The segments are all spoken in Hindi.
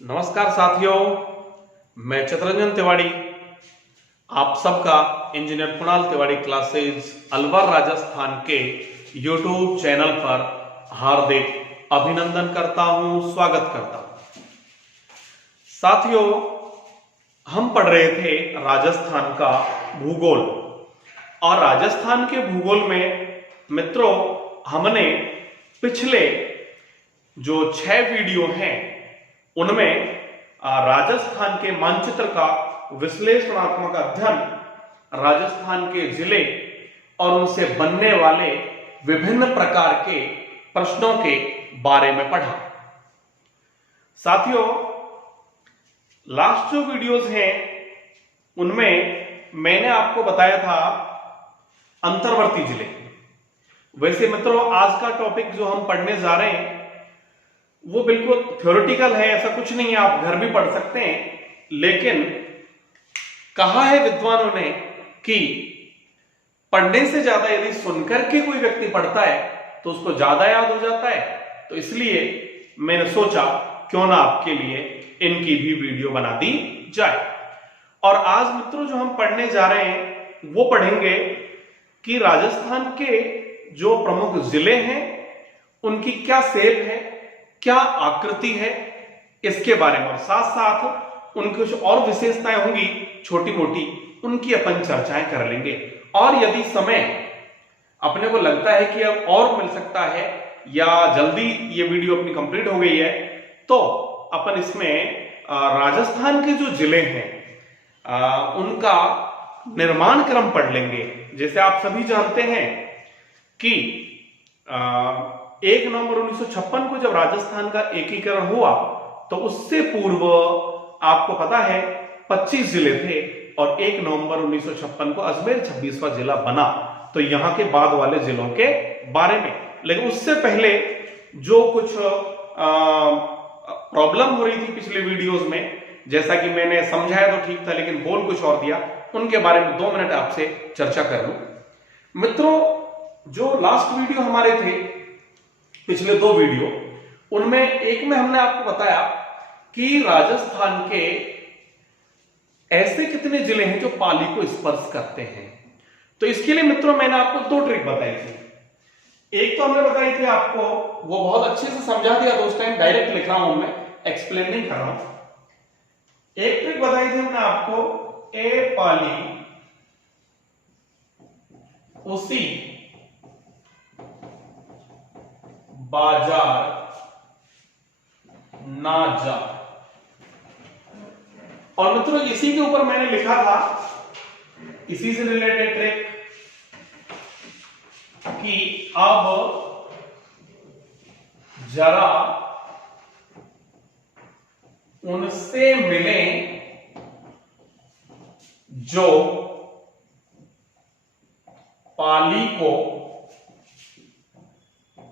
नमस्कार साथियों, मैं चितरंजन तिवारी आप सबका इंजीनियर कुणाल तिवारी क्लासेस अलवर राजस्थान के यूट्यूब चैनल पर हार्दिक अभिनंदन करता हूं, स्वागत करता हूं। साथियों, हम पढ़ रहे थे राजस्थान का भूगोल और राजस्थान के भूगोल में मित्रों हमने पिछले जो 6 वीडियो हैं उनमें राजस्थान के मानचित्र का विश्लेषणात्मक अध्ययन, राजस्थान के जिले और उनसे बनने वाले विभिन्न प्रकार के प्रश्नों के बारे में पढ़ा। साथियों, लास्ट जो वीडियोस हैं उनमें मैंने आपको बताया था अंतर्वर्ती जिले। वैसे मित्रों आज का टॉपिक जो हम पढ़ने जा रहे हैं वो बिल्कुल थ्योरेटिकल है, ऐसा कुछ नहीं है, आप घर भी पढ़ सकते हैं। लेकिन कहा है विद्वानों ने कि पढ़ने से ज्यादा यदि सुनकर के कोई व्यक्ति पढ़ता है तो उसको ज्यादा याद हो जाता है। तो इसलिए मैंने सोचा क्यों ना आपके लिए इनकी भी वीडियो बना दी जाए। और आज मित्रों जो हम पढ़ने जा रहे हैं वो पढ़ेंगे कि राजस्थान के जो प्रमुख जिले हैं उनकी क्या शेप है, क्या आकृति है, इसके बारे में, और साथ साथ उनकी कुछ और विशेषताएं होंगी छोटी मोटी, उनकी अपन चर्चाएं कर लेंगे। और यदि समय अपने को लगता है कि अब और मिल सकता है या जल्दी ये वीडियो अपनी कंप्लीट हो गई है तो अपन इसमें राजस्थान के जो जिले हैं उनका निर्माण क्रम पढ़ लेंगे। जैसे आप सभी जानते हैं कि 1 नवंबर 1956 को जब राजस्थान का एकीकरण हुआ तो उससे पूर्व आपको पता है 25 जिले थे और 1 नवंबर 1956 को अजमेर 26वां जिला बना। तो यहां के बाद वाले जिलों के बारे में, लेकिन उससे पहले जो कुछ प्रॉब्लम हो रही थी पिछले वीडियोस में, जैसा कि मैंने समझाया तो ठीक था लेकिन बोल कुछ और दिया, उनके बारे में 2 मिनट आपसे चर्चा कर लूं। मित्रों जो लास्ट वीडियो हमारे थे, पिछले 2 वीडियो, उनमें एक में हमने आपको बताया कि राजस्थान के ऐसे कितने जिले हैं जो पाली को स्पर्श करते हैं। तो इसके लिए मित्रों मैंने आपको 2 ट्रिक बताई थी। एक तो हमने बताई थी आपको, वो बहुत अच्छे से समझा दिया, तो उस टाइम डायरेक्ट लिख रहा हूं मैं, एक्सप्लेन नहीं कर रहा हूं। एक ट्रिक बताई थी हमने आपको, ए पाली उसी बाजार ना जा। और मित्रों इसी के ऊपर मैंने लिखा था, इसी से रिलेटेड ट्रिक, कि अब जरा उनसे मिलें जो पाली को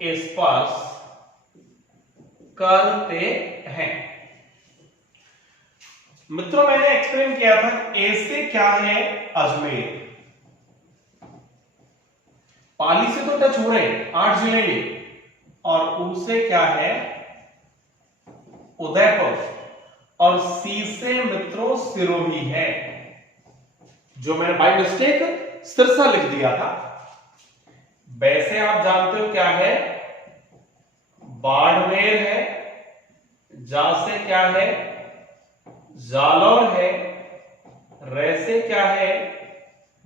स्पर्श करते हैं। मित्रों मैंने एक्सप्लेन किया था ए से क्या है अजमेर, पाली से तो टच हो रहे 8 जिले, और ऊ से क्या है उदयपुर, और सी से मित्रों सिरोही है, जो मैंने बाय मिस्टेक सिरसा लिख दिया था। वैसे आप जानते हो क्या है, बाड़मेर है, जा से क्या है जालौर है, रे से क्या है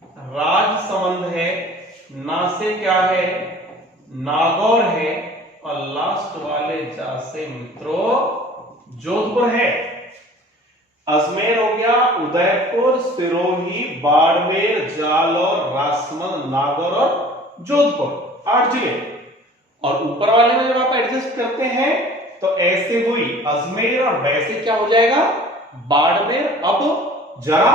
राजसमंद है, ना से क्या है नागौर है, और लास्ट वाले जा से मित्रों जोधपुर है। अजमेर हो गया, उदयपुर, सिरोही, बाड़मेर, जालौर, राजसमंद, नागौर और जोधपुर, 8 जिले। और ऊपर वाले में जब आप एडजस्ट करते हैं तो ऐसे हुई अजमेर, और वैसे क्या हो जाएगा बाड़मेर, अब जरा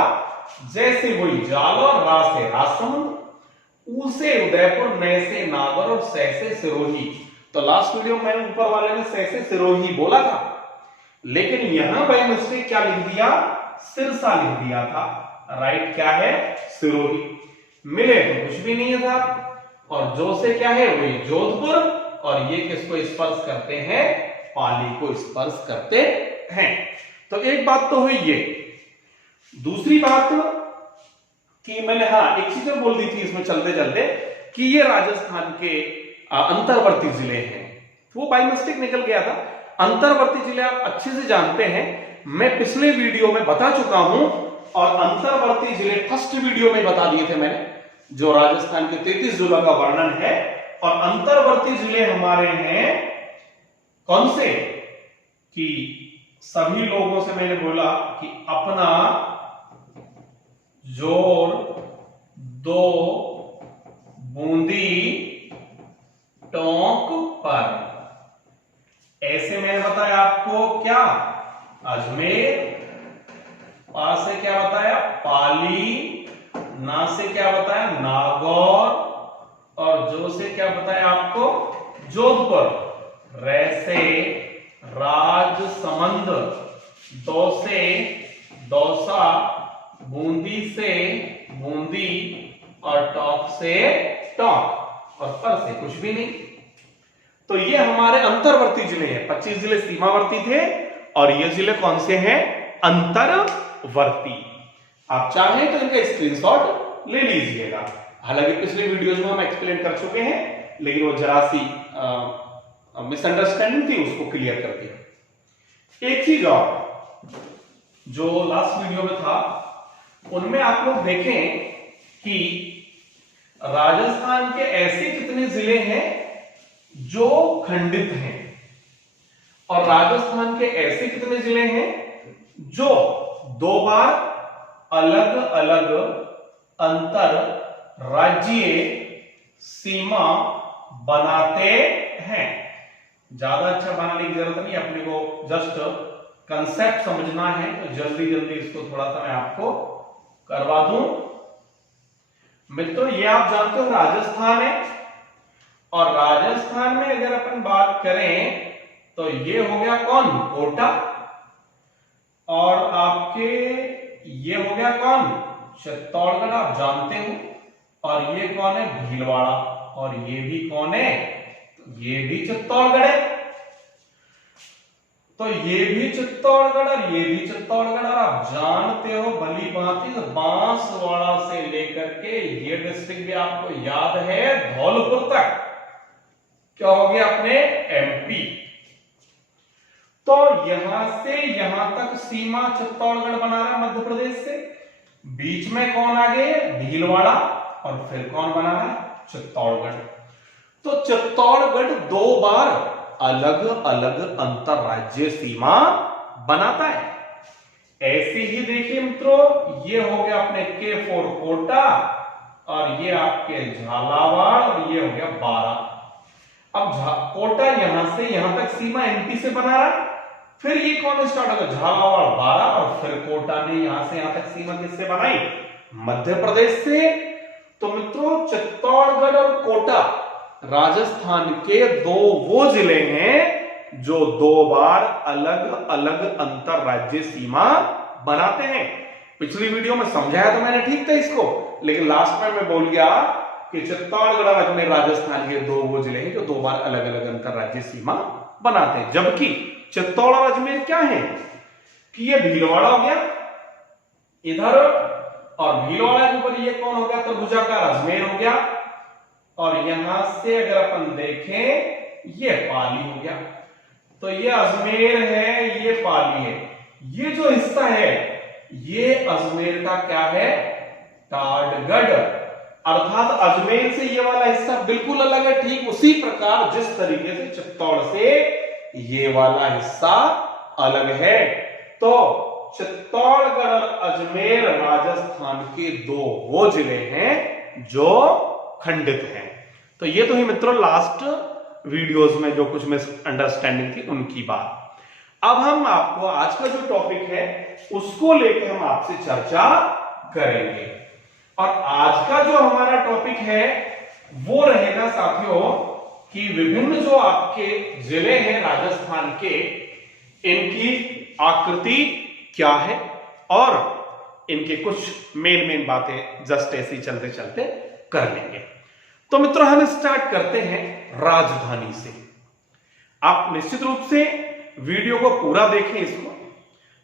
जैसे हुई जालौर, रा से राजसमंद, ऊ से उदयपुर, नए से नागौर और सै से सिरोही। तो लास्ट वीडियो में मैंने ऊपर वाले में सै से सिरोही बोला था, लेकिन यहां बाय मिस्टेक क्या लिख दिया, सिरसा लिख दिया था। राइट क्या है सिरोही, मिले तो कुछ भी नहीं था, और जो से क्या है वही जोधपुर, और ये किसको स्पर्श करते हैं पाली को स्पर्श करते हैं। तो एक बात तो हुई ये। दूसरी बात कि मैंने एक चीज और बोल दी थी इसमें चलते चलते कि ये राजस्थान के अंतर्वर्ती जिले हैं, वो बाय मिस्टेक निकल गया था। अंतर्वर्ती जिले आप अच्छे से जानते हैं, मैं पिछले वीडियो में बता चुका हूं, और अंतर्वर्ती जिले फर्स्ट वीडियो में बता दिए थे मैंने, जो राजस्थान के 33 जिलों का वर्णन है। और अंतर्वर्ती जिले हमारे हैं कौन से, कि सभी लोगों से मैंने बोला कि अपना जोर दो बूंदी टोंक पर। ऐसे मैंने बताया आपको क्या, अजमेर, पा से क्या बताया पाली, ना से क्या बताया नागौर, और जो से क्या बताया आपको जोधपुर, रे से राजसमंद, दो से दौसा, बूंदी से बूंदी, और टोंक से टोंक, और पर से कुछ भी नहीं। तो ये हमारे अंतर्वर्ती जिले हैं। 25 जिले सीमावर्ती थे और ये जिले कौन से हैं, अंतर्वर्ती। आप चाहें तो इनका स्क्रीनशॉट ले लीजिएगा। हालांकि पिछले वीडियोज में हम एक्सप्लेन कर चुके हैं, लेकिन वो जरा सी मिसअंडरस्टैंडिंग थी, उसको क्लियर कर दिया। एक चीज और जो लास्ट वीडियो में था, उनमें आप लोग देखें कि राजस्थान के ऐसे कितने जिले हैं जो खंडित हैं, और राजस्थान के ऐसे कितने जिले हैं जो दो बार अलग अलग अंतर राज्यीय सीमा बनाते हैं। ज्यादा अच्छा बनाने की जरूरत नहीं, अपने को जस्ट कंसेप्ट समझना है, तो जल्दी जल्दी इसको थोड़ा सा मैं आपको करवा दूं। मित्रों, ये आप जानते हो राजस्थान है, और राजस्थान में अगर अपन बात करें तो ये हो गया कौन, कोटा, और आपके ये हो गया कौन, चित्तौड़गढ़, आप जानते हो, और ये कौन है, भीलवाड़ा, और ये भी कौन है, तो ये भी चित्तौड़गढ़ है। तो ये भी चित्तौड़गढ़ और ये भी चित्तौड़गढ़, और आप जानते हो भली भांति बांसवाड़ा से लेकर के ये डिस्ट्रिक्ट भी आपको याद है धौलपुर तक, क्या हो गया अपने एमपी। तो यहां से यहां तक सीमा चित्तौड़गढ़ बना रहा है मध्य प्रदेश से, बीच में कौन आ गए, भीलवाड़ा, और फिर कौन बना रहा है, चित्तौड़गढ़। तो चित्तौड़गढ़ दो बार अलग अलग अंतरराज्यीय सीमा बनाता है। ऐसे ही देखिए मित्रों, ये हो गया अपने K4 कोटा, और ये आपके झालावाड़, और ये हो गया बारा। अब कोटा यहां से यहां तक सीमा एमपी से बना रहा, फिर ये कौन स्टार्ट होगा, झालावाड़, बारा, और फिर कोटा ने यहां से यहां तक सीमा किससे बनाई, मध्य प्रदेश से। तो मित्रों, चित्तौड़गढ़ और कोटा राजस्थान के दो वो जिले हैं जो दो बार अलग अलग अंतरराज्यीय सीमा बनाते हैं। पिछली वीडियो में समझाया तो मैंने ठीक था इसको, लेकिन लास्ट में मैं बोल गया कि चित्तौड़गढ़ और अजमेर राजस्थान के दो वो जिले हैं जो दो बार अलग अलग अंतरराज्यीय सीमा बनाते हैं। जबकि चित्तौड़ और अजमेर क्या है कि ये भीलवाड़ा हो गया इधर, और भीलवाड़ा के ऊपर ये कौन हो गया, तो भुजाकार अजमेर हो गया, और यहां से अगर अपन देखें ये पाली हो गया। तो ये अजमेर है, ये पाली है, ये जो हिस्सा है ये अजमेर का क्या है, टाडगढ़, अर्थात अजमेर से ये वाला हिस्सा बिल्कुल अलग है। ठीक उसी प्रकार जिस तरीके से चित्तौड़ से ये वाला हिस्सा अलग है। तो चित्तौड़गढ़ और अजमेर राजस्थान के दो वो जिले हैं जो खंडित हैं। तो ये तो ही मित्रों लास्ट वीडियोस में जो कुछ मिसअंडरस्टैंडिंग थी उनकी बात। अब हम आपको आज का जो टॉपिक है उसको लेकर हम आपसे चर्चा करेंगे, और आज का जो हमारा टॉपिक है वो रहेगा साथियों कि विभिन्न जो आपके जिले हैं राजस्थान के, इनकी आकृति क्या है और इनके कुछ मेन बातें जस्ट ऐसे चलते चलते कर लेंगे। तो मित्रों हम स्टार्ट करते हैं राजधानी से। आप निश्चित रूप से वीडियो को पूरा देखें इसको,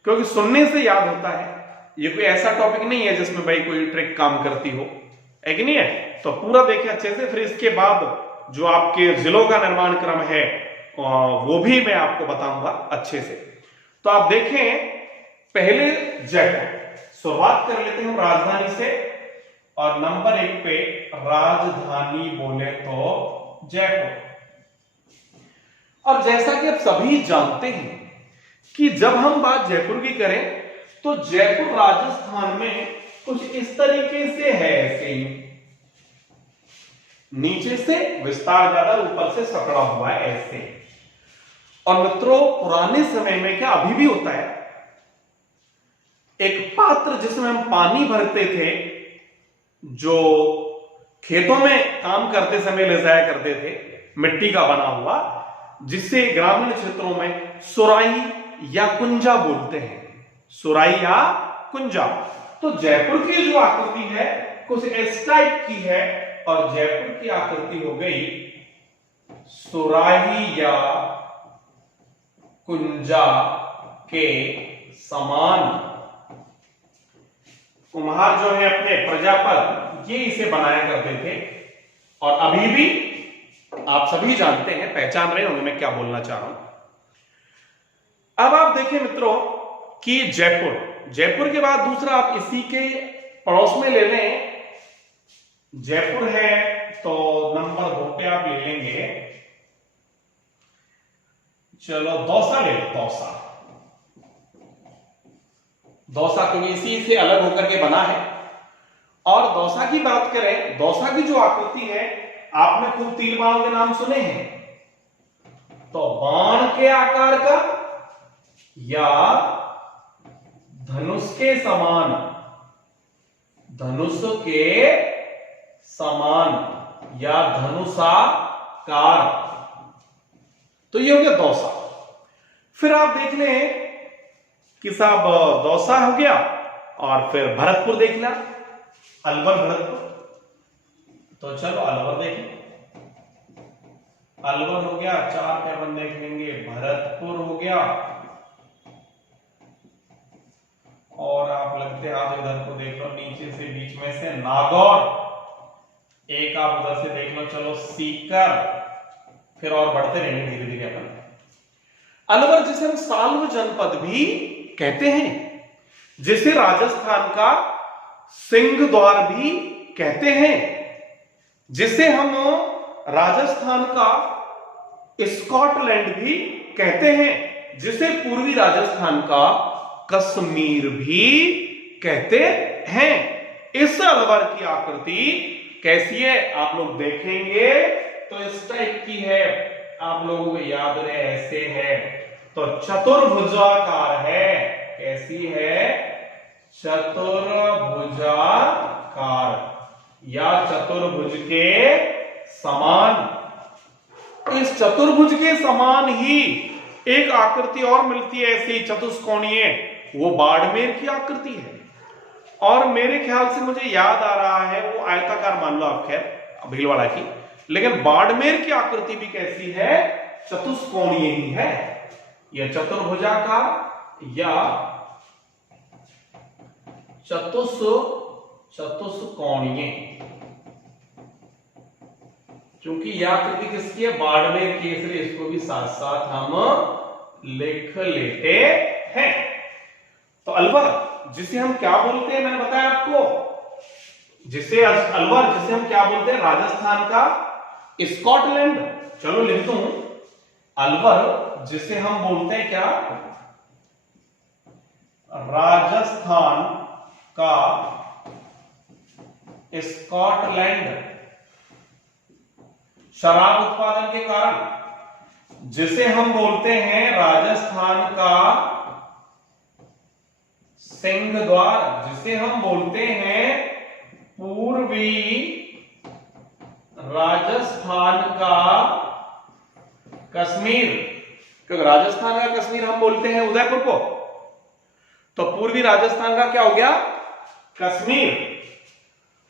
क्योंकि सुनने से याद होता है। ये कोई ऐसा टॉपिक नहीं है जिसमें भाई कोई ट्रिक काम करती हो, है कि नहीं है। तो पूरा देखें अच्छे से, फिर इसके बाद जो आपके जिलों का निर्माण क्रम है वो भी मैं आपको बताऊंगा अच्छे से। तो आप देखें, पहले जयपुर, शुरुआत कर लेते हैं हम राजधानी से, और नंबर 1 पे राजधानी बोले तो जयपुर। और जैसा कि आप सभी जानते हैं कि जब हम बात जयपुर की करें तो जयपुर राजस्थान में कुछ इस तरीके से है, ऐसे ही नीचे से विस्तार ज्यादा, ऊपर से सकड़ा हुआ है ऐसे। और मित्रों, पुराने समय में क्या अभी भी होता है, एक पात्र जिसमें हम पानी भरते थे, जो खेतों में काम करते समय ले जाया करते थे, मिट्टी का बना हुआ, जिसे ग्रामीण क्षेत्रों में सुराही या कुंजा बोलते हैं, सुराही या कुंजा। तो जयपुर की जो आकृति है कुछ इस टाइप की है, और जयपुर की आकृति हो गई सुराही या कुंजा के समान। कुम्हार जो है अपने प्रजापत, ये इसे बनाया करते थे, और अभी भी आप सभी जानते हैं, पहचान रहे होंगे मैं क्या बोलना चाह रहा हूं। अब आप देखें मित्रों कि जयपुर के बाद दूसरा आप इसी के पड़ोस में ले लें, जयपुर है तो नंबर 2 पे आप ले लेंगे, चलो दौसा ले लो, दौसा क्योंकि इसी से अलग होकर के बना है। और दौसा की बात करें, दौसा की जो आकृति है, आपने खूब तीर बाण के नाम सुने हैं, तो बाण के आकार का या धनुष के समान, धनुष के समान या धनुषाकार, तो ये हो गया दौसा। फिर आप देख लें कि साहब दौसा हो गया, और फिर भरतपुर देखना, अलवर भरतपुर। तो चलो अलवर देखें, अलवर हो गया, 4 पे अपन देख लेंगे, भरतपुर हो गया, और आप लगते हाथ इधर को देख लो, नीचे से बीच में से नागौर, एक आप उधर से देख लो, चलो सीकर, फिर और बढ़ते रहेंगे धीरे धीरे अपन। अलवर जिसे हम साल्व जनपद भी कहते हैं, जिसे राजस्थान का सिंह द्वार भी कहते हैं, जिसे हम राजस्थान का स्कॉटलैंड भी कहते हैं, जिसे पूर्वी राजस्थान का कश्मीर भी कहते हैं। इस अलवर की आकृति कैसी है आप लोग देखेंगे तो इस टाइप की है, आप लोगों को याद रहे ऐसे है, तो चतुर्भुजाकार है। कैसी है? चतुर्भुजाकार या चतुर्भुज के समान। इस चतुर्भुज के समान ही एक आकृति और मिलती है ऐसी चतुष्कोणीय, वो बाड़मेर की आकृति है। और मेरे ख्याल से मुझे याद आ रहा है वो आयताकार मान लो आप, खैर भीलवाड़ा की, लेकिन बाड़मेर की आकृति भी कैसी है? चतुष्कोणीय ही है। यह चतुर्भुजाकार या चतुष्कोणीय, क्योंकि यह आकृति किसकी है? बाड़मेर की, इसलिए इसको भी साथ साथ हम लिख लेते हैं। तो अलवर जिसे हम क्या बोलते हैं, मैंने बताया आपको, जिसे अलवर जिसे हम क्या बोलते हैं? राजस्थान का स्कॉटलैंड। चलो लिख दूं, अलवर जिसे हम बोलते हैं क्या? राजस्थान का स्कॉटलैंड। शराब उत्पादन के कारण जिसे हम बोलते हैं राजस्थान का सिंह द्वार, जिसे हम बोलते हैं पूर्वी राजस्थान का कश्मीर, क्योंकि राजस्थान का कश्मीर हम बोलते हैं उदयपुर को, तो पूर्वी राजस्थान का क्या हो गया? कश्मीर।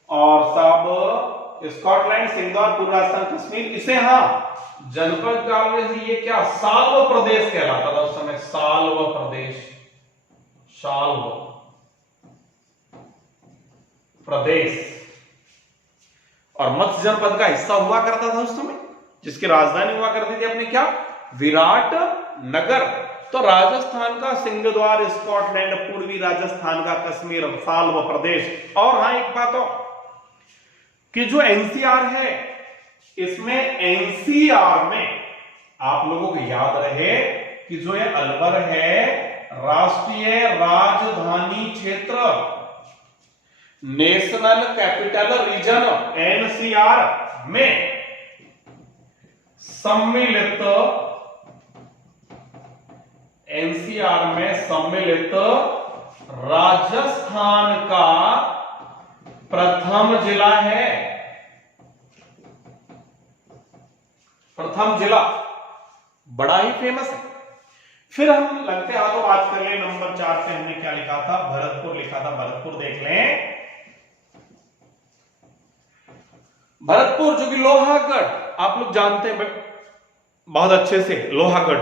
और सब स्कॉटलैंड, सिंगदौर, पूर्व राजस्थान, कश्मीर, इसे जनपद काल में से ये क्या साल्व प्रदेश कहलाता था उस समय, साल्व प्रदेश, साल्व प्रदेश। और मत्स्य जनपद का हिस्सा हुआ करता था उस समय, जिसकी राजधानी हुआ करती थी अपने क्या, विराट नगर। तो राजस्थान का सिंहद्वार, स्कॉटलैंड, पूर्वी राजस्थान का कश्मीर, साल्व प्रदेश। और हां एक बात हो कि जो एनसीआर है, इसमें एनसीआर में आप लोगों को याद रहे कि जो ये अलवर है राष्ट्रीय राजधानी क्षेत्र, नेशनल कैपिटल रीजन, एनसीआर में सम्मिलित, एनसीआर में सम्मिलित राजस्थान का प्रथम जिला है, प्रथम जिला, बड़ा ही फेमस है। फिर हम लगते हाथों बात कर ले, नंबर 4 पे हमने क्या लिखा था, भरतपुर लिखा था, भरतपुर देख लें। भरतपुर जो कि लोहागढ़, आप लोग जानते हैं बहुत अच्छे से, लोहागढ़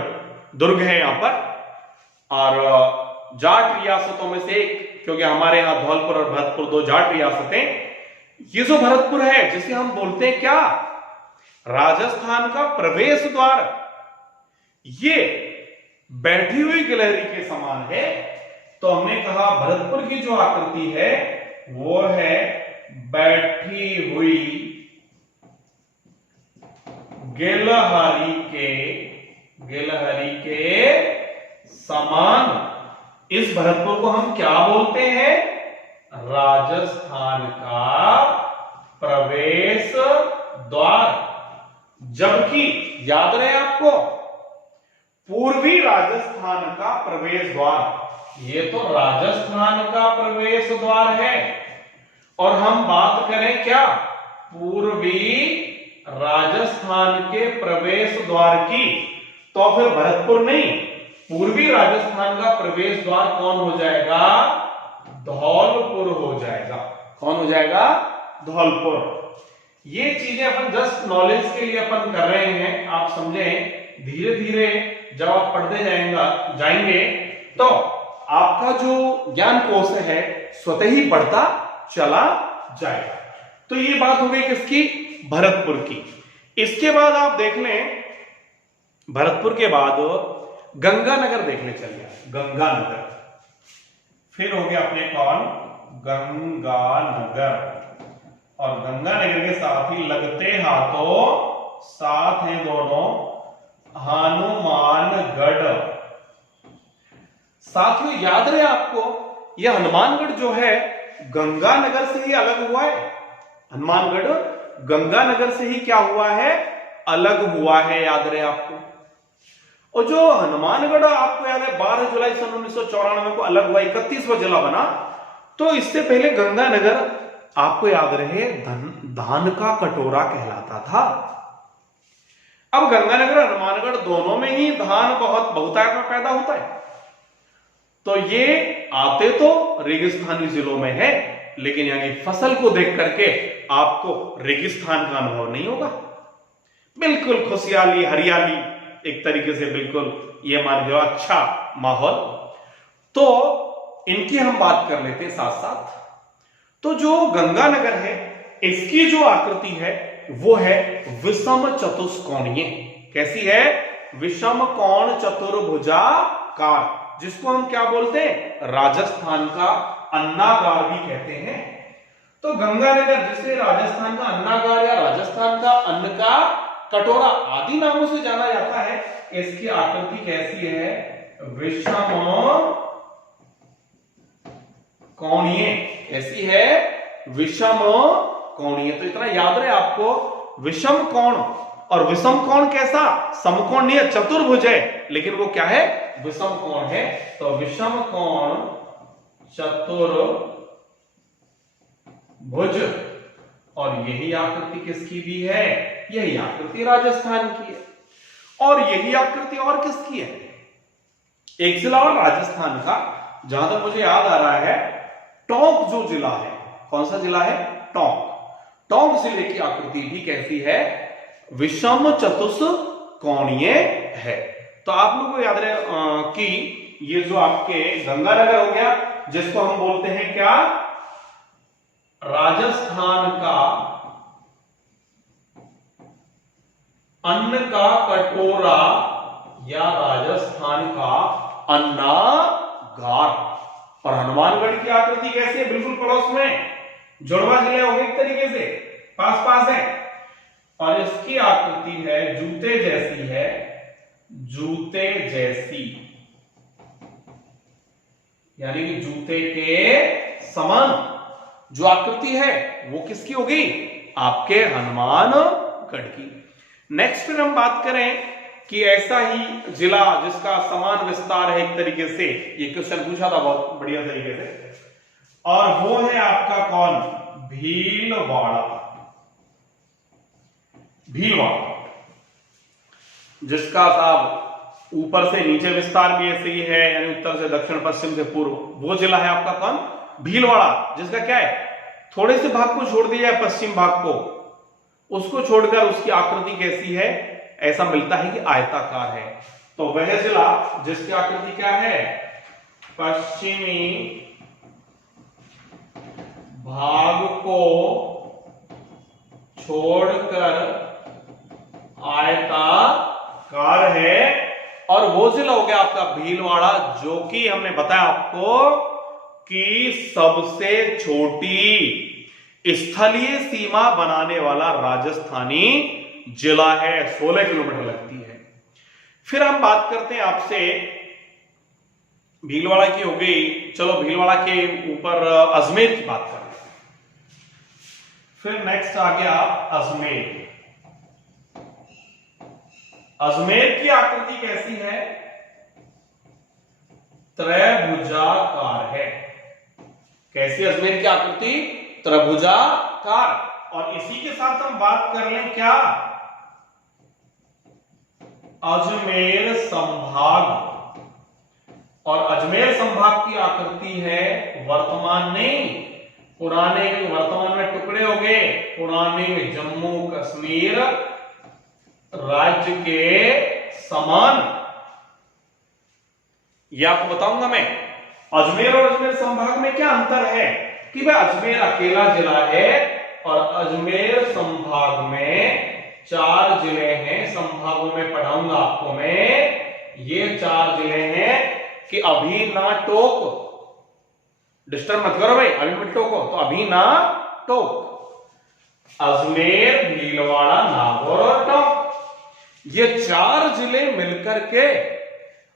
दुर्ग है यहां पर, और जाट रियासतों में से एक, क्योंकि हमारे यहां धौलपुर और भरतपुर दो जाट रियासतें। ये जो भरतपुर है जिसे हम बोलते हैं क्या, राजस्थान का प्रवेश द्वार, ये बैठी हुई गिलहरी के समान है। तो हमने कहा भरतपुर की जो आकृति है वो है बैठी हुई गिलहरी के समान। इस भरतपुर को हम क्या बोलते हैं, राजस्थान का प्रवेश द्वार। जबकि याद रहे आपको, पूर्वी राजस्थान का प्रवेश द्वार, ये तो राजस्थान का प्रवेश द्वार है। और हम बात करें क्या, पूर्वी राजस्थान के प्रवेश द्वार की, तो फिर भरतपुर नहीं, पूर्वी राजस्थान का प्रवेश द्वार कौन हो जाएगा, धौलपुर हो जाएगा। कौन हो जाएगा, धौलपुर। ये चीजें अपन जस्ट नॉलेज के लिए अपन कर रहे हैं, आप समझें। धीरे धीरे जब आप पढ़ते जाएंगे तो आपका जो ज्ञान कोश है स्वतः ही बढ़ता चला जाएगा। तो ये बात हो गई किसकी, भरतपुर की। इसके बाद आप देख लें, भरतपुर के बाद गंगानगर देखने चलिए, गंगानगर। फिर हो गया अपने कौन, गंगानगर। और गंगानगर के साथ ही लगते हाथों साथ हैं दोनों हनुमानगढ़। साथियों याद रहे आपको, यह हनुमानगढ़ जो है गंगानगर से ही अलग हुआ है। हनुमानगढ़ गंगानगर से ही क्या हुआ है, अलग हुआ है, याद रहे आपको। और जो हनुमानगढ़ आपको याद है 12 जुलाई सन 1994 को अलग हुआ, 31वां जिला बना। तो इससे पहले गंगानगर आपको याद रहे धान का कटोरा कहलाता था। अब गंगानगर हनुमानगढ़ दोनों में ही धान बहुत बहुतायत में पैदा होता है। तो ये आते तो रेगिस्तानी जिलों में है, लेकिन यहाँ की फसल को देख करके आपको रेगिस्तान का अनुभव नहीं होगा। बिल्कुल खुशहाली, हरियाली, एक तरीके से बिल्कुल ये मान लो अच्छा माहौल। तो इनकी हम बात कर लेते हैं साथ साथ। तो जो गंगानगर है, इसकी जो आकृति है वो है विषम चतुष्कोणीय। कैसी है, विषम कोण चतुर्भुजाकार, जिसको हम क्या बोलते हैं, राजस्थान का अन्नागार भी कहते हैं। तो गंगानगर जिसे राजस्थान का अन्नागार या राजस्थान का अन्न का कटोरा आदि नामों से जाना जाता है, इसकी आकृति कैसी है, विषम कोणीय। कैसी है, विषम कोणीय। तो इतना याद रहे आपको, विषम कोण। और विषम कोण कैसा, समकोण नहीं है, चतुर्भुज है, लेकिन वो क्या है, विषम कोण है। तो विषम कोण चतुर्भुज। और यही आकृति किसकी भी है, यही आकृति राजस्थान की है। और यही आकृति और किसकी है, एक जिला और राजस्थान का, जहां तक मुझे याद आ रहा है, टोंक जो जिला है, कौन सा जिला है, टोंक। टोंक जिले की आकृति भी कैसी है, विषम चतुष्कोणीय है। तो आप लोगों को याद रहे कि ये जो आपके गंगानगर हो गया, जिसको हम बोलते हैं क्या, राजस्थान का अन्न का कटोरा या राजस्थान का अन्नागार। और हनुमानगढ़ की आकृति कैसी है, बिल्कुल पड़ोस में, जुड़वा जिले हो गए एक तरीके से, पास पास है। और इसकी आकृति है जूते जैसी है, जूते जैसी, यानी कि जूते के समान जो आकृति है वो किसकी होगी, आपके हनुमानगढ़ की। नेक्स्ट फिर हम बात करें कि ऐसा ही जिला जिसका समान विस्तार है एक तरीके से, ये क्वेश्चन पूछा था बहुत बढ़िया तरीके से, और वो है आपका कौन, भीलवाड़ा। भीलवाड़ा जिसका साहब ऊपर से नीचे विस्तार भी ऐसे ही है, यानी उत्तर से दक्षिण पश्चिम से पूर्व, वो जिला है आपका कौन, भीलवाड़ा। जिसका क्या है, थोड़े से भाग को छोड़ दिया है, पश्चिम भाग को, उसको छोड़कर उसकी आकृति कैसी है, ऐसा मिलता है कि आयताकार है। तो वह जिला जिसकी आकृति क्या है, पश्चिमी भाग को छोड़कर आयताकार है, और वो जिला हो गया आपका भीलवाड़ा, जो कि हमने बताया आपको कि सबसे छोटी स्थलीय सीमा बनाने वाला राजस्थानी जिला है, 16 किलोमीटर लगती है। फिर हम बात करते हैं आपसे, भीलवाड़ा की हो गई, चलो भीलवाड़ा के ऊपर अजमेर की बात करते हैं। फिर नेक्स्ट आ गया अजमेर। अजमेर की आकृति कैसी है, त्रैभुजाकार है। कैसी अजमेर की आकृति, त्रिभुजाकार। और इसी के साथ हम बात कर लें क्या, अजमेर संभाग। और अजमेर संभाग की आकृति है, वर्तमान नहीं, पुराने, वर्तमान में टुकड़े हो गए, पुराने जम्मू कश्मीर राज्य के समान। ये आपको बताऊंगा मैं, अजमेर और अजमेर संभाग में क्या अंतर है, कि भाई अजमेर अकेला जिला है और अजमेर संभाग में 4 जिले हैं। संभागों में पढ़ाऊंगा आपको मैं, ये 4 जिले हैं कि अभी ना टोक, डिस्टर्ब मत करो भाई, अभी मत टोको, तो अभी ना टोक, अजमेर, भीलवाड़ा, नागौर और टोक, ये 4 जिले मिलकर के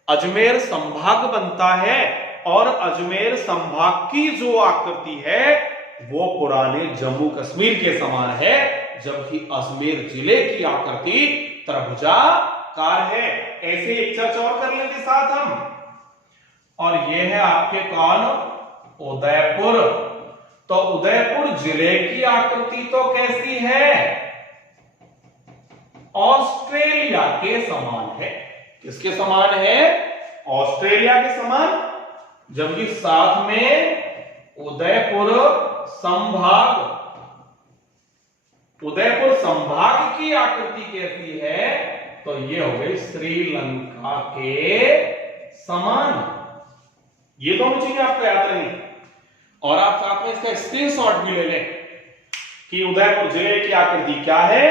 अजमेर संभाग बनता है। और अजमेर संभाग की जो आकृति है वो पुराने जम्मू कश्मीर के समान है, जबकि अजमेर जिले की आकृति त्रिभुजाकार है। ऐसे एक चर्चा और कर लेंगे साथ हम। और ये है आपके कौन, उदयपुर। तो उदयपुर जिले की आकृति तो कैसी है, ऑस्ट्रेलिया के समान है। किसके समान है, ऑस्ट्रेलिया के समान। जबकि साथ में उदयपुर संभाग की आकृति कैसी है, तो ये हो गई श्रीलंका के समान। ये दोनों चीजें आपको याद रही, और आप साथ में इसका स्क्रीनशॉट भी ले लें कि उदयपुर जिले की आकृति क्या है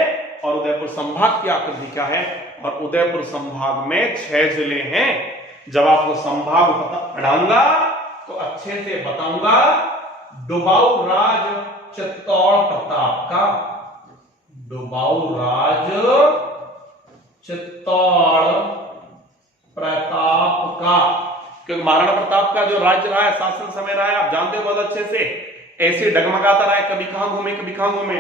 और उदयपुर संभाग की आकृति क्या है। और उदयपुर संभाग में 6 जिले हैं। जब आपको संभाग पढ़ाऊंगा तो अच्छे से बताऊंगा। डुबाऊ राज चित्तौड़ प्रताप का, डुबाऊ राज चित्तौड़ प्रताप का, क्योंकि महाराणा प्रताप का जो राज्य रहा है, शासन समय रहा है, आप जानते हो बहुत अच्छे से, ऐसे डगमगाता रहा है, कभी कहां घूमे कभी कहां घूमे।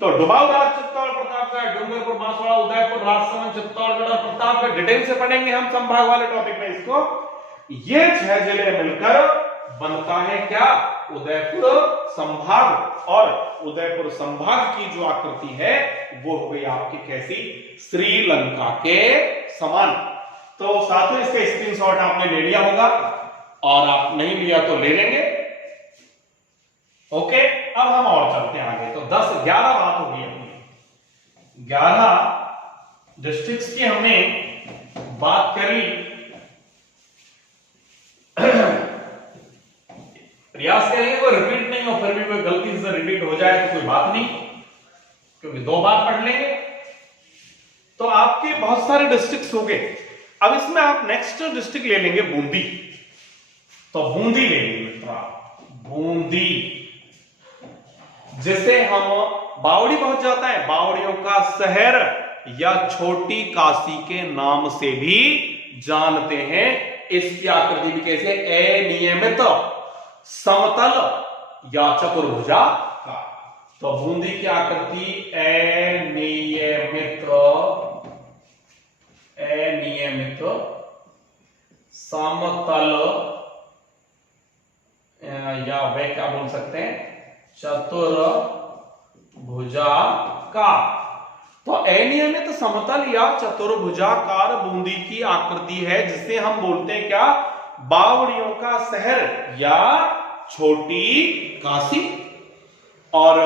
तो डुबाऊ राज चित्तौड़ प्रताप का, डूंगरपुर, बांसवाड़ा, उदयपुर, राजसमंद, चित्तौड़गढ़ और प्रतापगढ़, डिटेल से पढ़ेंगे हम संभाग वाले टॉपिक में इसको। ये 6 जिले मिलकर बनता है क्या, उदयपुर संभाग। और उदयपुर संभाग की जो आकृति है वो हो गई आपकी कैसी, श्रीलंका के समान। तो साथ में इसका स्क्रीनशॉट आपने ले लिया होगा, और आप नहीं लिया तो ले लेंगे। ओके। अब हम और चलते हैं आगे। तो 10 11 बात होगी अपनी, 11 डिस्ट्रिक्ट्स की हमने बात करी। प्रयास करेंगे कोई रिपीट नहीं हो, फिर भी कोई गलती से रिपीट हो जाए तो कोई बात नहीं, क्योंकि 2 बार पढ़ लेंगे। तो आपके बहुत सारे डिस्ट्रिक्ट्स हो गए। अब इसमें आप नेक्स्ट डिस्ट्रिक्ट ले लेंगे बूंदी। तो बूंदी ले लेंगे मित्रा, बूंदी, जिसे हम बावड़ी पहुंच जाता है, बावड़ियों का शहर या छोटी काशी के नाम से भी जानते हैं। इसकी आकृति भी कैसे, अनियमित, समतल या चतुर्भुजा का। तो बूंदी की आकृति अनियमित, समतल या वे क्या बोल सकते हैं, चतुर्भुजाकार। तो अनियमित, समतल या चतुर्भुजाकार बूंदी की आकृति है, जिसे हम बोलते हैं क्या, बावड़ियों का शहर या छोटी काशी। और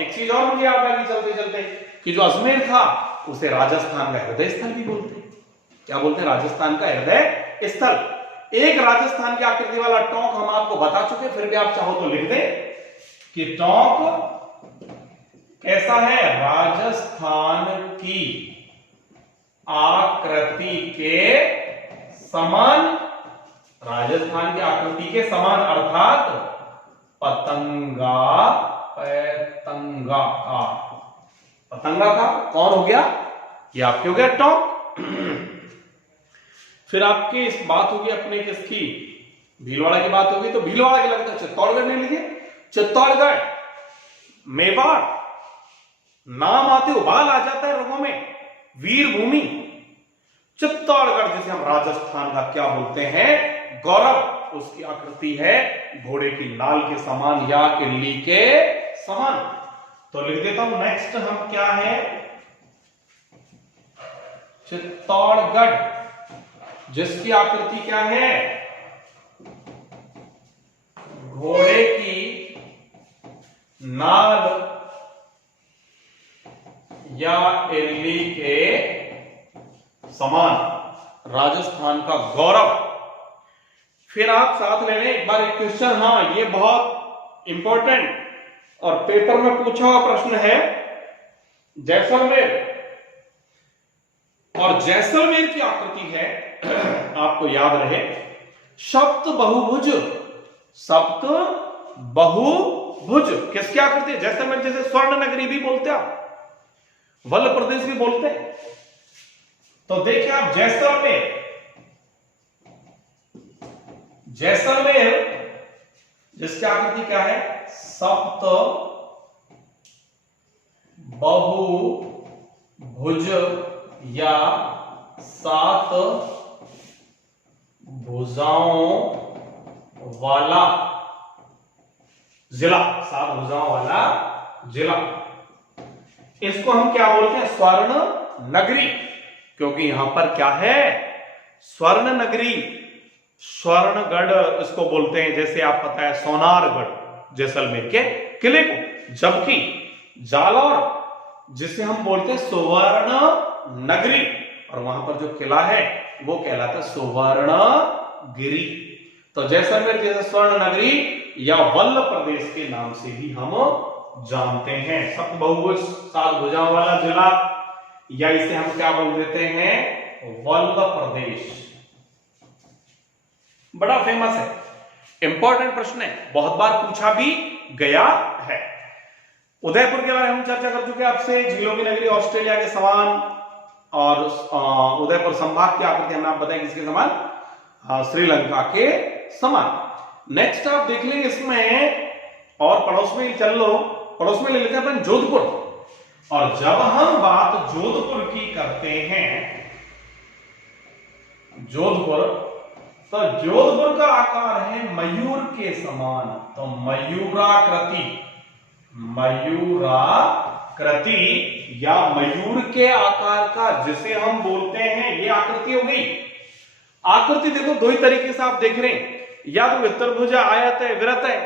एक चीज और मुझे याद आगे चलते चलते कि जो अजमेर था उसे राजस्थान का हृदय स्थल भी बोलते हैं। क्या बोलते हैं, राजस्थान का हृदय स्थल। एक राजस्थान की आकृति वाला टोंक हम आपको बता चुके, फिर भी आप चाहो तो लिख दें कि टोंक कैसा है, राजस्थान की आकृति के समान, राजस्थान की आकृति के समान, अर्थात पतंगा का कौन हो गया, ये आपके हो गया टोंक। फिर आपकी इस बात होगी अपने किसकी, भीलवाड़ा की बात होगी। तो भीलवाड़ा के लगता है चित्तौड़गढ़ ले लीजिए, चित्तौड़गढ़, मेवाड़, नाम आते उबाल आ जाता है रगों में, वीर भूमि। चित्तौड़गढ़ जिसे हम राजस्थान का क्या बोलते हैं, गौरव, उसकी आकृति है घोड़े की नाल के समान या इल्ली के समान। तो लिख देता हूं, नेक्स्ट हम क्या है, चित्तौड़गढ़, जिसकी आकृति क्या है, घोड़े की नाल या इल्ली के समान, राजस्थान का गौरव। फिर आप साथ ले लें एक बार एक क्वेश्चन, हाँ ये बहुत इंपॉर्टेंट और पेपर में पूछा हुआ प्रश्न है, जैसलमेर। और जैसलमेर की आकृति है आपको याद रहे, सप्त बहुभुज, सप्त बहुभुज। किसकी आकृति है, जैसलमेर, जैसे स्वर्ण नगरी भी बोलते हैं आप, वल्ल प्रदेश भी बोलते हैं। तो देखिए आप जैसलमेर, जैसलमेर जिसकी आकृति क्या है, सप्त बहुभुज या 7 भुजाओं वाला जिला, 7 भुजाओं वाला जिला। इसको हम क्या बोलते हैं, स्वर्ण नगरी, क्योंकि यहां पर क्या है, स्वर्ण नगरी, स्वर्णगढ़ इसको बोलते हैं। जैसे आप पता है सोनारगढ़ जैसलमेर के किले को, जबकि जालौर जिसे हम बोलते हैं सुवर्ण नगरी, और वहां पर जो किला है वो कहलाता है सुवर्णगिरी। तो जैसलमेर जैसे स्वर्ण नगरी या वल्ल प्रदेश के नाम से भी हम जानते हैं। सप्त बहुभुज, 7 भुजाओं वाला जिला, या इसे हम क्या बोल देते हैं, वल्ल प्रदेश। बड़ा फेमस है, इंपॉर्टेंट प्रश्न है, बहुत बार पूछा भी गया है। उदयपुर के बारे में हम चर्चा कर चुके हैं आपसे, झीलों की नगरी, ऑस्ट्रेलिया के समान, और उदयपुर संभाग की आकृति हमने आप बताया किसके समान, श्रीलंका के समान। नेक्स्ट आप देख लेंगे इसमें, और पड़ोस में चल लो, पड़ोस में ले लेते हैं अपन जोधपुर। और जब हम बात जोधपुर की करते हैं, जोधपुर, तो जोधपुर का आकार है मयूर के समान। तो मयूराकृति, मयूराकृति या मयूर के आकार का जिसे हम बोलते हैं, ये आकृति हो गई। आकृति देखो दो ही तरीके से आप देख रहे हैं, या तो उत्तरभुजा आयत है, वृत्त है,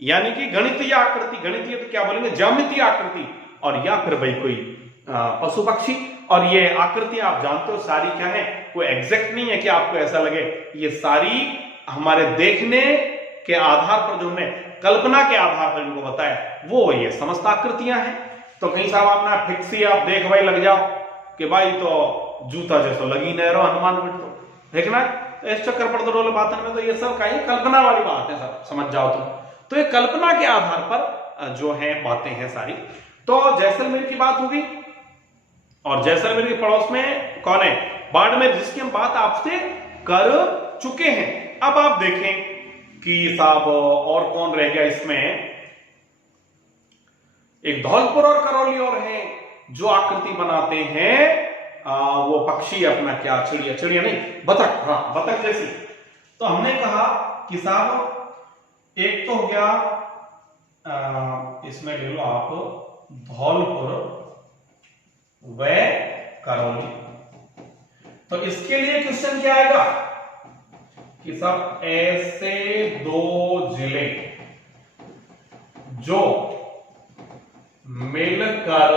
यानी कि गणितीय आकृति, गणितीय तो क्या बोलेंगे, ज्यामितीय आकृति, और या फिर भाई कोई पशु पक्षी। और ये आकृति आप जानते हो सारी क्या है, कोई एग्जैक्ट नहीं है कि आपको ऐसा लगे, ये सारी हमारे देखने के आधार पर, जो हमने कल्पना के आधार पर इनको बताया, वो ये समस्त आकृतियां हैं। तो कहीं साहब आपने फिक्स ही आप देख भाई लग जाओ कि भाई तो जूता जैसो लगी नहीं रहो हनुमान बिट, तो देखना इस चक्कर पर तो बात में, तो ये सब कहीं कल्पना वाली बात है सब, समझ जाओ तुम। तो ये कल्पना के आधार पर जो है बातें हैं सारी। तो जैसलमेर की बात होगी, और जैसलमेर के पड़ोस में कौन है, बाड़मेर, जिसकी हम बात आपसे कर चुके हैं। अब आप देखें कि साहब और कौन रह गया इसमें, एक धौलपुर और करौली और है जो आकृति बनाते हैं, वो पक्षी अपना क्या, चिड़िया, चिड़िया नहीं बतख, हाँ बतख जैसी। तो हमने कहा कि साहब एक तो हो गया, इसमें ले लो आप धौलपुर व करौली। तो इसके लिए क्वेश्चन क्या आएगा कि सब ऐसे दो जिले जो मिलकर,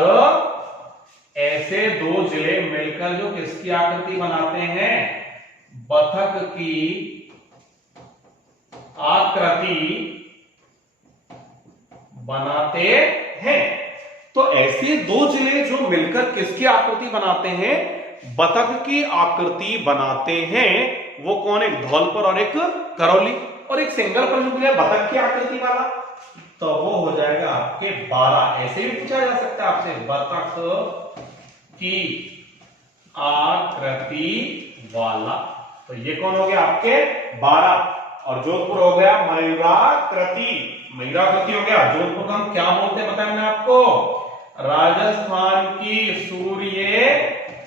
ऐसे दो जिले मिलकर जो किसकी आकृति बनाते हैं, बतख की आकृति बनाते हैं। तो ऐसे दो जिले जो मिलकर किसकी आकृति बनाते हैं, बतख की आकृति बनाते हैं, वो कौन है, धौलपुर और एक करौली। और एक सिंगल प्रश्न पूछा बतख की आकृति वाला, तो वो हो जाएगा आपके 12। ऐसे भी पूछा जा सकता है आपसे, बतख की आकृति वाला, तो ये कौन हो गया आपके 12। और जोधपुर हो गया मयूराकृति, मयूराकृति हो गया। जोधपुर को हम क्या बोलते हैं बताया मैंने आपको, राजस्थान की सूर्य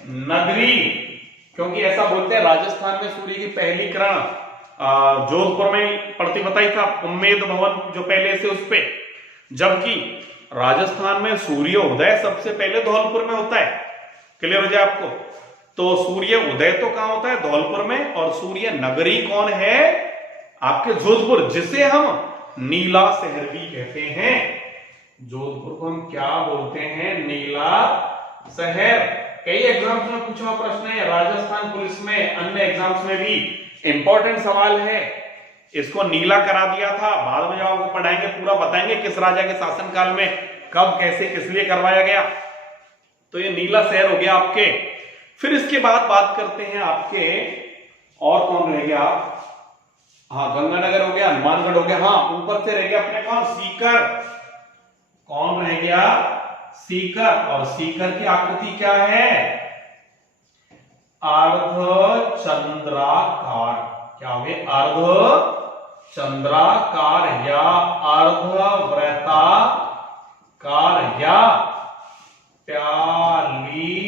नगरी, क्योंकि ऐसा बोलते हैं राजस्थान में सूर्य की पहली किरण जोधपुर में पड़ती, बताई था उम्मेद भवन जो पहले से उस पे, जबकि राजस्थान में सूर्य उदय सबसे पहले धौलपुर में होता है। क्लियर हो जाए आपको। तो सूर्य उदय तो कहां होता है, धौलपुर में, और सूर्य नगरी कौन है, आपके जोधपुर, जिसे हम नीला शहर भी कहते हैं। जोधपुर को हम क्या बोलते हैं, नीला शहर। कई एग्जाम्स में पूछा प्रश्न है, राजस्थान पुलिस में, अन्य एग्जाम्स में भी इंपॉर्टेंट सवाल है। इसको नीला करा दिया था, बाद में जब आपको पढ़ाएंगे पूरा बताएंगे किस राजा के शासनकाल में कब कैसे किस लिए करवाया गया। तो ये नीला शहर हो गया आपके। फिर इसके बाद बात करते हैं आपके, और कौन रह गया, हाँ गंगानगर हो गया, हनुमानगढ़ हो गया, हाँ ऊपर से रह गया अपने कौन, सीकर। कौन रह गया, सीकर। और सीकर की आकृति क्या है, अर्धचंद्राकार। क्या हो गया, अर्धचंद्राकार या अर्धवृत्ताकार या प्यालीनुमा।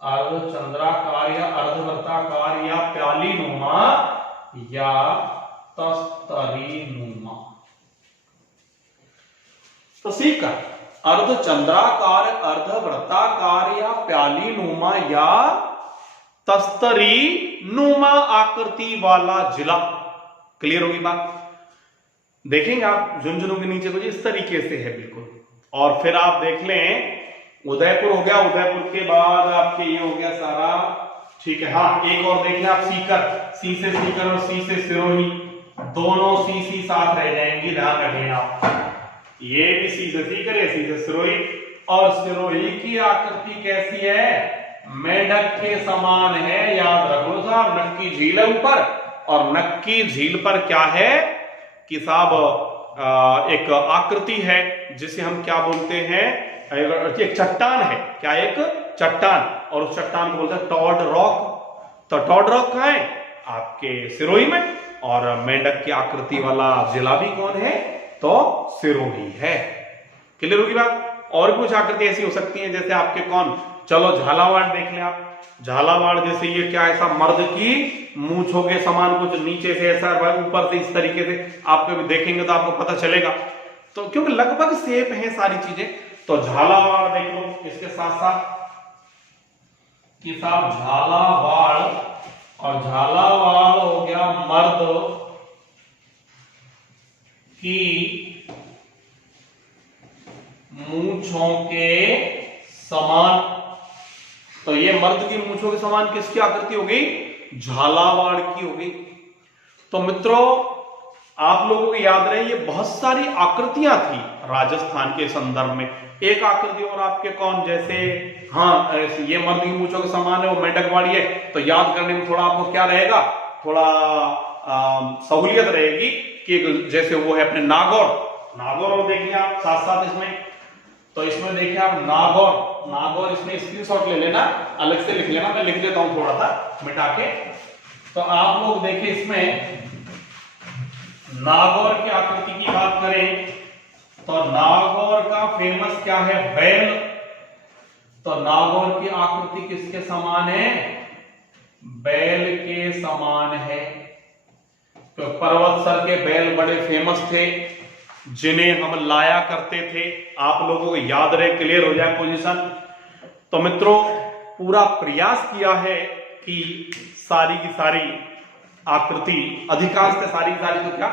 अर्धचंद्राकार या अर्धवृत्ताकार या प्यालीनुमा या तस्तरीनुमा। तो सीकर अर्धचंद्राकार, अर्धवृत्ताकार या प्यालीनुमा या तस्तरीनुमा आकृति वाला जिला। क्लियर होगी बात। देखेंगे आप झुंझुनू के नीचे कुछ इस तरीके से है बिल्कुल। और फिर आप देख लें उदयपुर हो गया, उदयपुर के बाद आपके ये हो गया सारा, ठीक है। हाँ एक और देख लें आप, सीकर, सी से सीकर और सी से सिरोही, दोनों सी साथ रह जाएंगी, ध्यान रखें आप। ये भी सी से सीकर है, सी से सिरोही। और सिरोही की आकृति कैसी है, मेढक के समान है, याद रखो साहब। नक्की झील है ऊपर, और नक्की झील पर क्या है कि साहब एक आकृति है जिसे हम क्या बोलते हैं, एक चट्टान है। क्या, एक चट्टान, और उस चट्टान को बोलते हैं टॉड रॉक। तो टॉड रॉक कहां है, आपके सिरोही में। और मेंढक की आकृति वाला जिला भी कौन है, तो सिरोही है। क्लियर होगी बात। और कुछ आकृति ऐसी हो सकती है जैसे आपके कौन, चलो झालावाड़ देख लें आप। झालावाड़ जैसे ये क्या, ऐसा मर्द की मूंछों के समान कुछ नीचे से ऐसा, ऊपर से इस तरीके से, आप कभी देखेंगे तो आपको पता चलेगा। तो क्योंकि लगभग सेम है सारी चीजें। तो झालावाड़ देख लो इसके साथ साथ कि साहब झालावाड़, और झालावाड़ हो गया मर्द की मूंछों के समान। तो ये मर्द की मूंछों के समान किसकी आकृति हो गई? झालावाड़ की हो गई। तो मित्रों आप लोगों को याद रहे ये बहुत सारी आकृतियां थी राजस्थान के संदर्भ में। एक आकृति और आपके कौन, जैसे हाँ ये मर्द की मूंछों के समान है, वो मेंढकवाड़ी है, तो याद करने में थोड़ा आपको क्या रहेगा, थोड़ा सहूलियत रहेगी कि जैसे वो है अपने नागौर। और देखिए आप साथ साथ इसमें, तो इसमें देखिए आप नागौर इसमें स्क्रीनशॉट ले लेना, अलग से लिख लेना, मैं लिख देता हूं थोड़ा सा मिटा के। तो आप लोग देखिए इसमें नागौर की आकृति की बात करें तो नागौर का फेमस क्या है? बैल। तो नागौर की आकृति किसके समान है? बैल के समान है। तो पर्वत सर के बैल बड़े फेमस थे जिन्हें हम लाया करते थे। आप लोगों को याद रहे, क्लियर हो जाए पोजीशन। तो मित्रों पूरा प्रयास किया है कि सारी की सारी आकृति, अधिकांश सारी की सारी तो क्या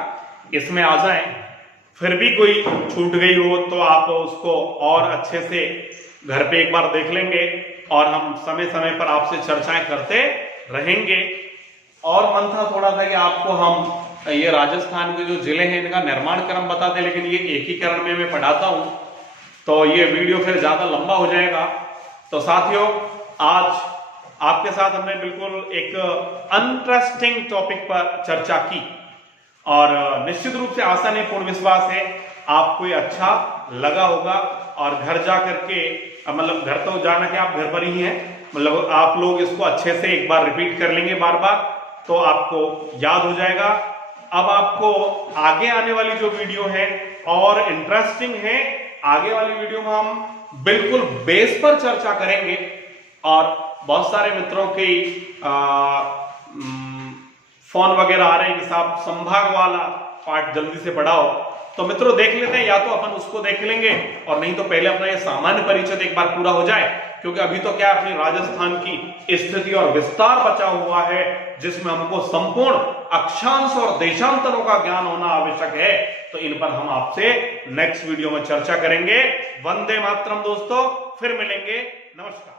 इसमें आ जाए। फिर भी कोई छूट गई हो तो आप उसको और अच्छे से घर पे एक बार देख लेंगे और हम समय समय पर आपसे चर्चाएं करते रहेंगे। और मन था थोड़ा सा कि आपको हम ये राजस्थान के जो जिले हैं इनका निर्माण क्रम बताते, लेकिन ये एकीकरण में मैं पढ़ाता हूं तो ये वीडियो फिर ज्यादा लंबा हो जाएगा। तो साथियों आज आपके साथ हमने बिल्कुल एक इंटरेस्टिंग टॉपिक पर चर्चा की और निश्चित रूप से आशा नहीं पूर्ण विश्वास है आपको ये अच्छा लगा होगा। और घर जा करके मतलब घर तो जाना कि आप घर पर ही हैं, मतलब आप लोग इसको अच्छे से एक बार रिपीट कर लेंगे बार बार तो आपको याद हो जाएगा। अब आपको आगे आने वाली जो वीडियो है और इंटरेस्टिंग है, आगे वाली वीडियो में हम बिल्कुल बेस पर चर्चा करेंगे और बहुत सारे मित्रों की फोन वगैरह आ रहे हैं कि साहब संभाग वाला पार्ट जल्दी से पढ़ाओ। तो मित्रों देख लेते हैं, या तो अपन उसको देख लेंगे और नहीं तो पहले अपना ये सामान्य परिचय एक बार पूरा हो जाए, क्योंकि अभी तो क्या अपनी राजस्थान की स्थिति और विस्तार बचा हुआ है जिसमें हमको संपूर्ण अक्षांश और देशांतरों का ज्ञान होना आवश्यक है। तो इन पर हम आपसे नेक्स्ट वीडियो में चर्चा करेंगे। वंदे मातरम दोस्तों, फिर मिलेंगे, नमस्कार।